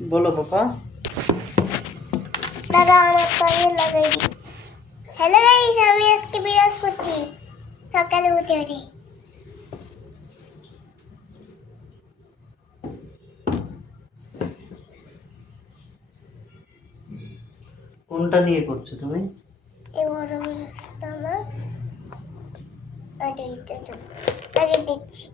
বলো পাপা। দাদা আমার কানে লাগাই দি। হ্যালো গাইস, আমি আজকে বিরাজ করছি সকালে উঠে উঠে। কোনটা নিয়ে করছো তুমি? এই বড় বিরাজটা আমার আর এইটা লাগিয়ে দিচ্ছি।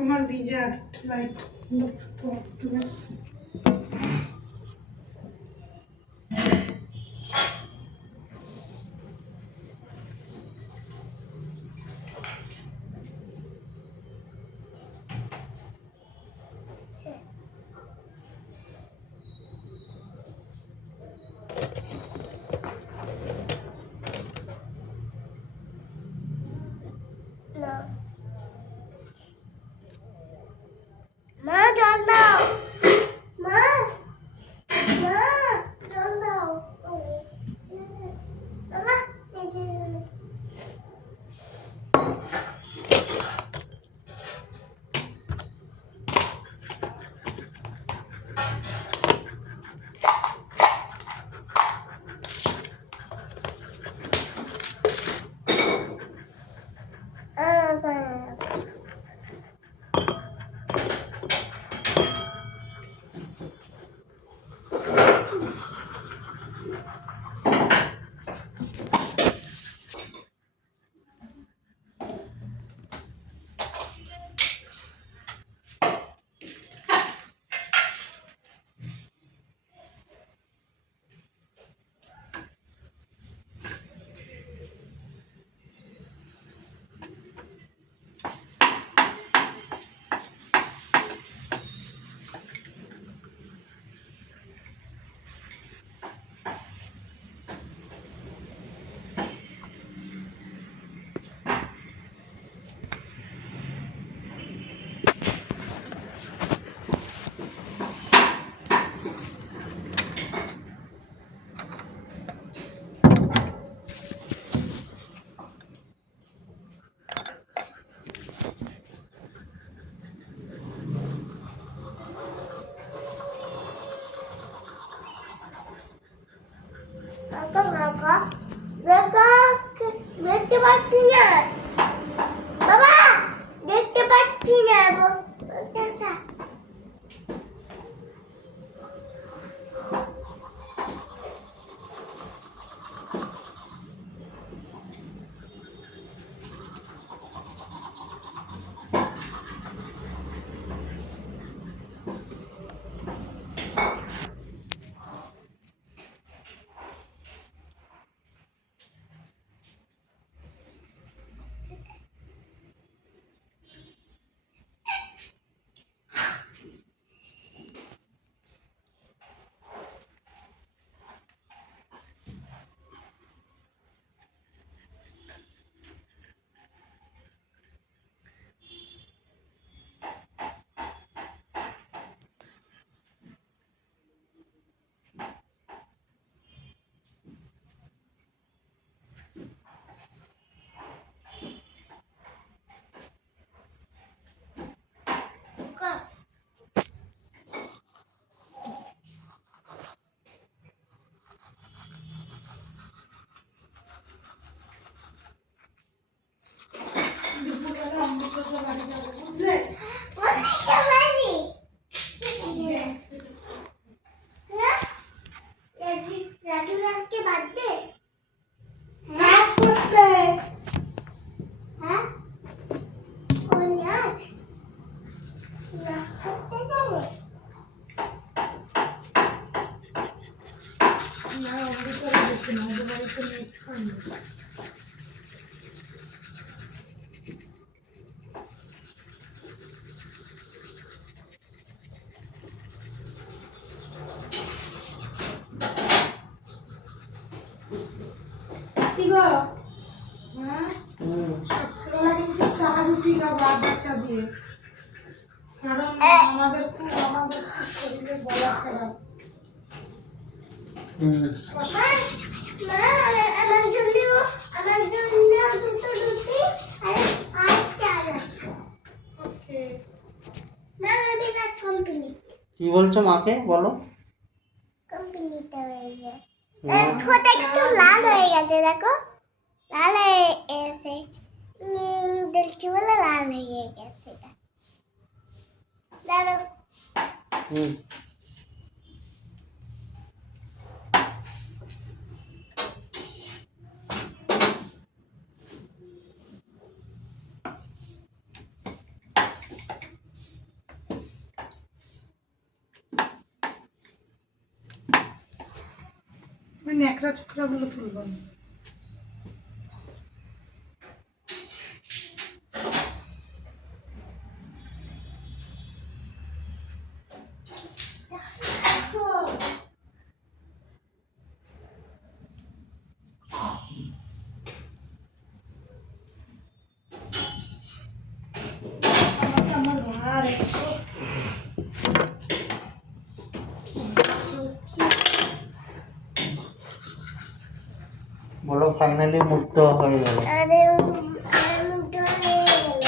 আমার ভিজে হাত একটু লাইট তুমি না মা জল দাও, মা মা জল দাও বাবা। দেখতে পাচ্ছি না বাবা, দেখতে পাচ্ছি না। বুঝলে না আমাদের করে দেখতে না আমাদের বাড়িতে নেট পাই না। কি গো হ্যাঁ সকালবেলা কিন্তু চা রুটি খাবো আদা চা দিয়ে, কারণ আমাদের খুব শরীরে গলা খারাপ। আমার জন্য দুটো রুটি আর চা। ওকে না আমি কাজ কমপ্লিট। কি বলছো মাকে বলো? কমপ্লিট হয়ে গেছে। ঠোঁটে একটু লাল হয়ে গেছে, দেখো লাল হয়ে গেছে। দেখছি বলে লাল হয়ে গেছে এটা। দাঁড়ো। হুম। ওই ন্যাকড়া চোখড়াগুলো তুলবো না। আমার ভার একটু বলো ফাইনালি মুক্ত হয়ে গেল। আমাদের মুখ হয়ে গেল।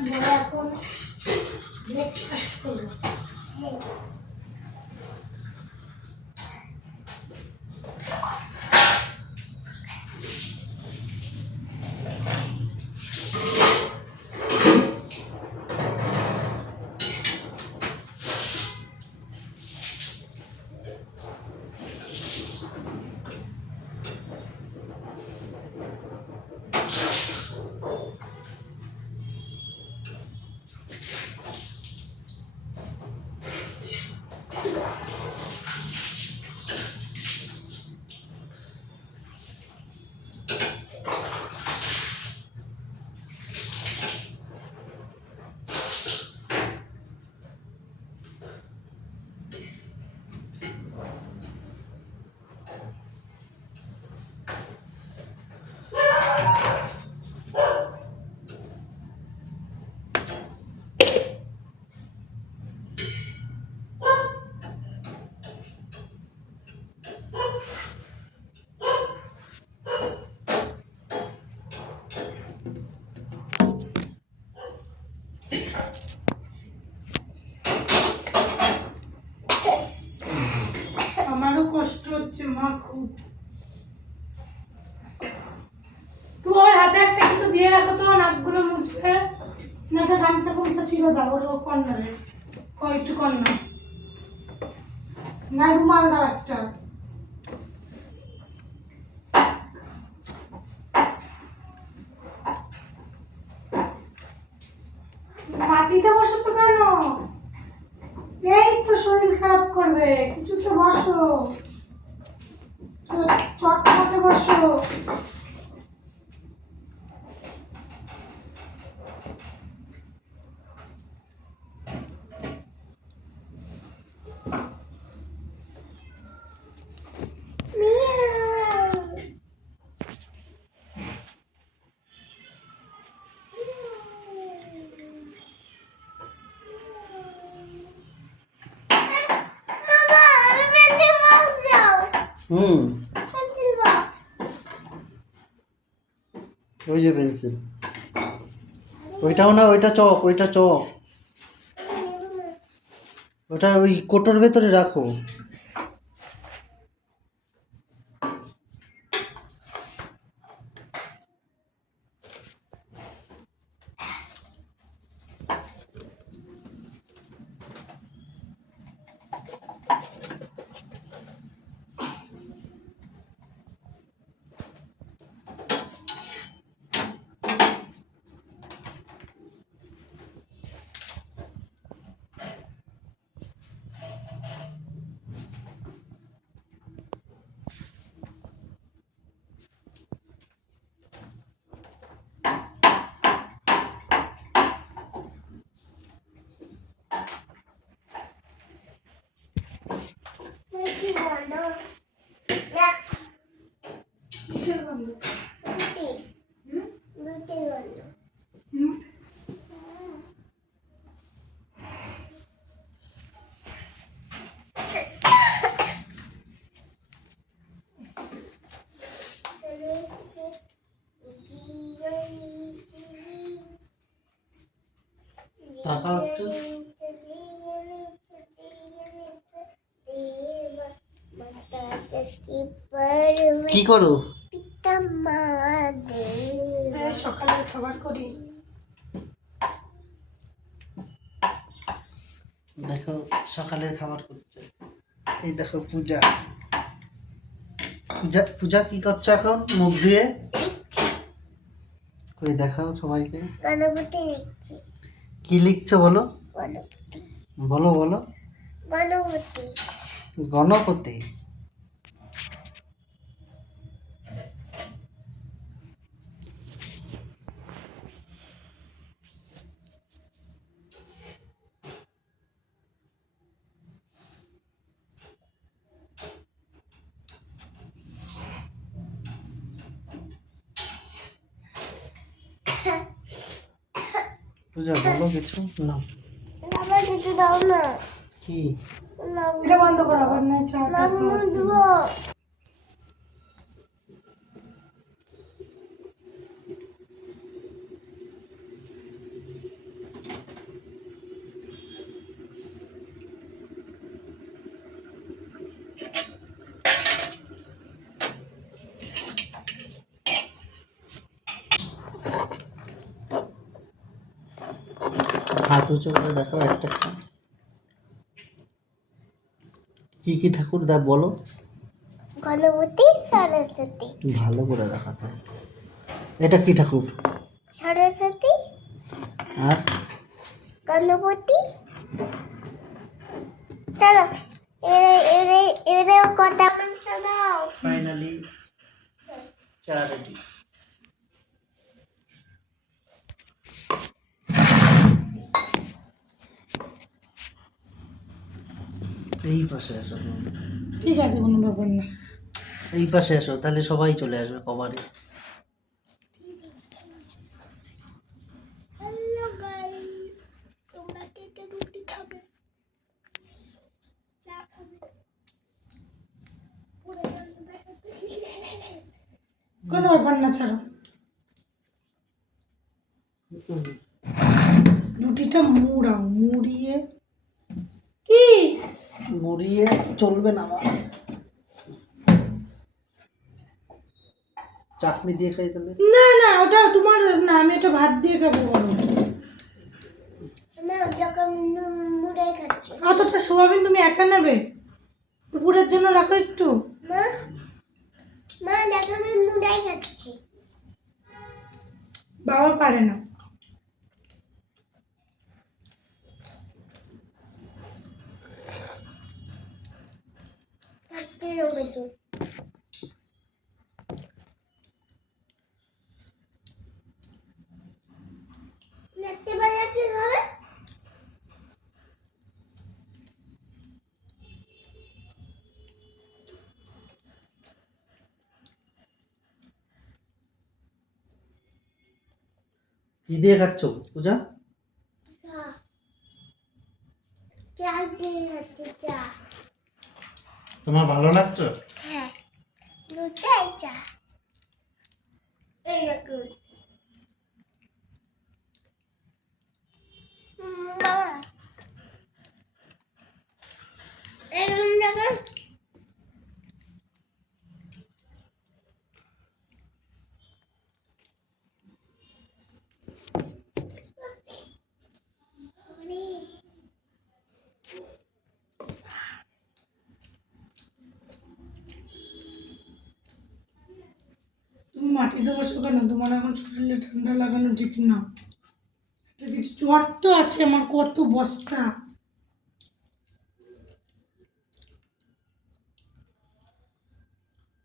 আমরা এখন ব্রেকফাস্ট করবো। আমারও কষ্ট হচ্ছে মা খুব। তোর হাতে একটা কিছু দিয়ে রাখো তো, নাকগুলো মুছবে না। একটা গামছা ফামছা ছিল দাও ওর কর্নারে, একটু কর্নার না, রুমাল দাও একটা। মাটিতে বসেছো কেন? এই তো শরীর খারাপ করবে, কিছুতে বসো, চটপটে বসো। বাবা, আমি পেন্সিল বক্স দাও। হুম। Pencil box. ওই যে পেন্সিল। ওইটাও না, ওইটা চক, ওইটা চক। ওটা ওই কোটোর ভেতরে রাখো। রুটি বলো। কিসের গন্ধ? রুটি। হুম? রুটি বলো। হুম? তাকাও একটু। কি বলবো কি করো? পিতা মাদের এই সকালের খাবার করি। দেখো সকালের খাবার করছে। এই দেখো পূজা। পূজা পূজা কি করছো এখন মুখ দিয়ে? কই দেখাও সবাইকে। গণপতি দেখছি কি লিখছো বলো? গণপতি বলো বলো। গণপতি গণপতি। পূজা বলো কিছু না। আবার কিছু দাও না কি? না এটা বন্ধ করো, আবার না চা না দেবো হাত উঁচু করে দেখাও একটা একটা। কি কি ঠাকুর দা বলো? গণপতি সরস্বতী ভালো করে দেখাতে হবে। এটা কি ঠাকুর? সরস্বতী আর গণপতি চলো এবারে এবারে কথা মাংস দাও ফাইনালি চা রেডি। এই পাশে আসো তুমি। ঠিক আছে, কোনো ব্যাপার না। এই পাশে আসো তাহলে সবাই চলে আসবে কভারে। হ্যালো গাইস তোমরা কে কে রুটি খাবে চা খাবে পুরো গল্প দেখাতে কোনো ব্যাপার না, ছাড়ো। রুটিটা মুড়াও, মুড়িয়ে কি মুড়িয়ে চলবে না আমার। চাটনি দিয়ে খাই তাহলে। না না, ওটা তোমার না, আমি ওটা ভাত দিয়ে খাবো বলো। না যখন মুড়াই খাচ্ছি অতটা সোয়াবিন তুমি একা নেবে? দুপুরের জন্য রাখো একটু। মা মা যখন আমি মুড়াই খাচ্ছি বাবা পারে না। খাচ্ছি রবে তো দেখতে পাচ্ছি ভাবে কি দিয়ে খাচ্ছ পূজা? চা দিয়ে খাচ্ছি চা তোমার ভালো লাগছে? হ্যাঁ দুটাই চা এইরকম বাবা এরকম জায়গা তুমি মাটিতে বসো কেন? তোমার এখন শরীরে ঠান্ডা লাগানো ঠিক না। একটা কিছু জ্বর তো আছে আমার, কত বস্তা।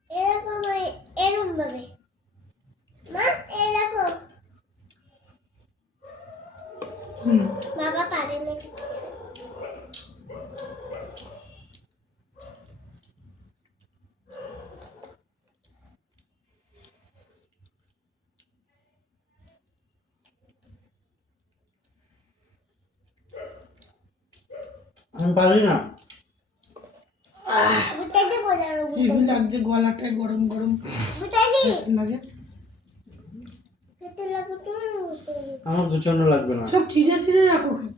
এরকম এরকম ভাবে মা এরকম বাবা পারে না আমি পারি না। বুঝতে বলার হেভি লাগছে, গলাটায় গরম গরম বুঝতে লাগে। খেতে লাগো তুমি বুঝতে আমার দুজন্য লাগবে না। সব চিড়ে চিড়ে রাখো খাও।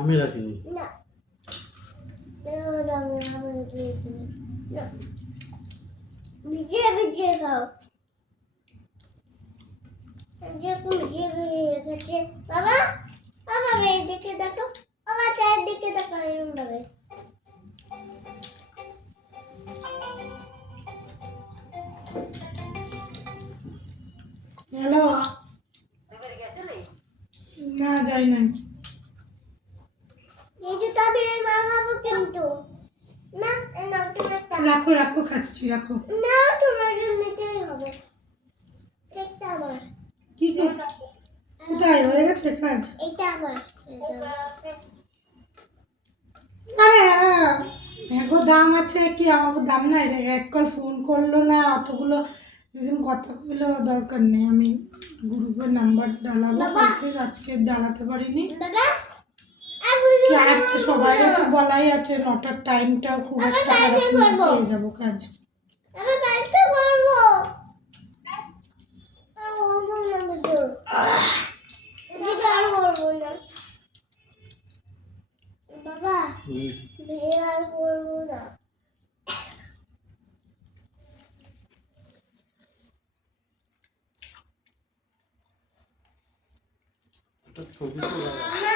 আমি রাখিনি। না না আমি না ভিজিয়ে ভিজিয়ে খাও। যেরকম ভিজিয়ে ভিজিয়ে খাচ্ছে। বাবা বাবা এইদিকে দেখো, বাবা চারিদিকে দেখো এরকম ভাবে। হ্যালো, না যাই নাই। এই যে তবে মা খাবো কিন্তু না, এই নাও তুমি একটা রাখো রাখো, খাচ্ছি, রাখো। না, তোমার জন্য নিতেই হবে। একটা আমার, কি কোথায় হয়ে গেছে কাজ? এটা আমার। আরে হ্যাঁ, এগো দাম আছে কি, আমাকে দাম নাই। এক কল ফোন করলো না, অতগুলো যেদিন কথা কইলো, দরকার নেই। আমি গ্রুপের নাম্বার ডালাবো, কালকে আজকে ডালাতে পারিনি। বাবা কি আজকে সবাই তো বলাই আছে, 9টার টাইমটাও খুব একটা খারাপ না, পেয়ে যাবো কাজ। আমি কালকে করবো। আর করবো না বুঝো, বুঝো আর করবো না বাবা, বিয়ে আর করবো না। একটা ছবি তো না